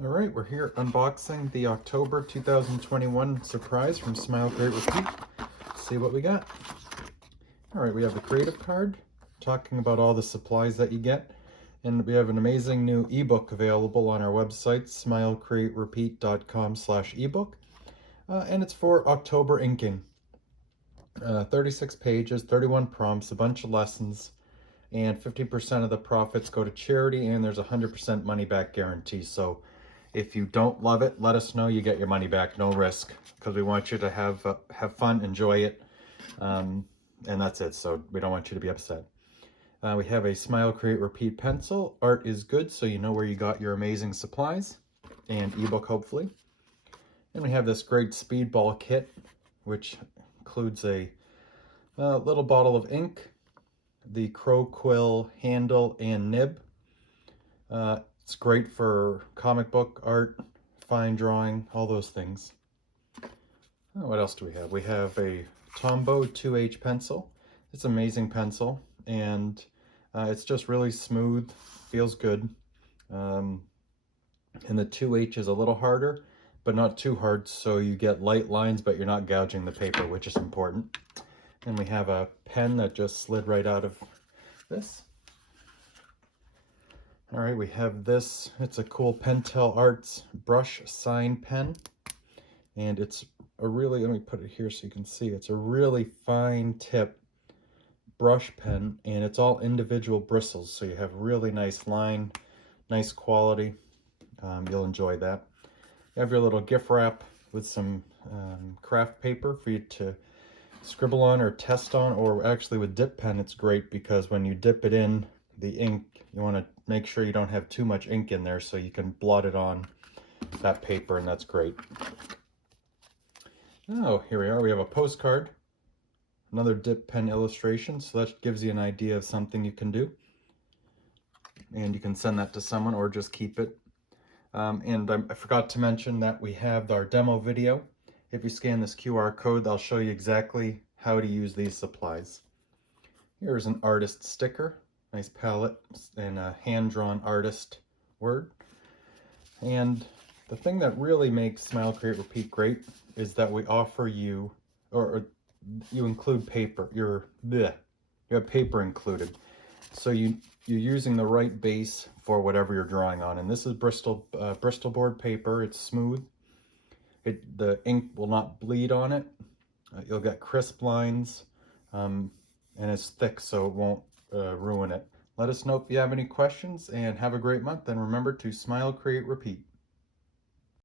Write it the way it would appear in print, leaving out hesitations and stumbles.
All right, we're here unboxing the October 2021 surprise from Smile Create Repeat. Let's see what we got. All right, we have the creative card talking about all the supplies that you get. And we have an amazing new ebook available on our website, smilecreaterepeat.com/ebook. And it's for October inking. 36 pages, 31 prompts, a bunch of lessons, and 50% of the profits go to charity, and there's a 100% money back guarantee. So if you don't love it, let us know. You get your money back, no risk, because we want you to have fun, enjoy it, and that's it. So we don't want you to be upset. We have a Smile Create Repeat pencil. Art is good, so you know where you got your amazing supplies, and ebook hopefully. And we have this great speedball kit, which includes a little bottle of ink, the crow quill handle and nib. It's great for comic book art, fine drawing, all those things. What else do we have? We have a Tombow 2H pencil. It's an amazing pencil, and it's just really smooth, feels good. And the 2H is a little harder, but not too hard, so you get light lines, but you're not gouging the paper, which is important. And we have a pen that just slid right out of this. All right, we have this. It's a cool Pentel Arts brush sign pen. And it's a really, let me put it here so you can see, it's a really fine tip brush pen, and it's all individual bristles. So you have really nice line, nice quality. You'll enjoy that. You have your little gift wrap with some craft paper for you to scribble on or test on, or actually with dip pen, it's great because when you dip it in the ink, you want to make sure you don't have too much ink in there so you can blot it on that paper, and that's great. Oh, here we are. We have a postcard, another dip pen illustration, so that gives you an idea of something you can do. And you can send that to someone or just keep it. And I forgot to mention that we have our demo video. If you scan this QR code, I'll show you exactly how to use these supplies. Here's an artist sticker, nice palette, and a hand-drawn artist word. And the thing that really makes Smile Create Repeat great is that we offer you, or you include paper. You have paper included, so you're using the right base for whatever you're drawing on. And this is Bristol board paper. It's smooth. The ink will not bleed on it. You'll get crisp lines, and it's thick, so it won't ruin it. Let us know if you have any questions, and have a great month. And remember to smile, create, repeat.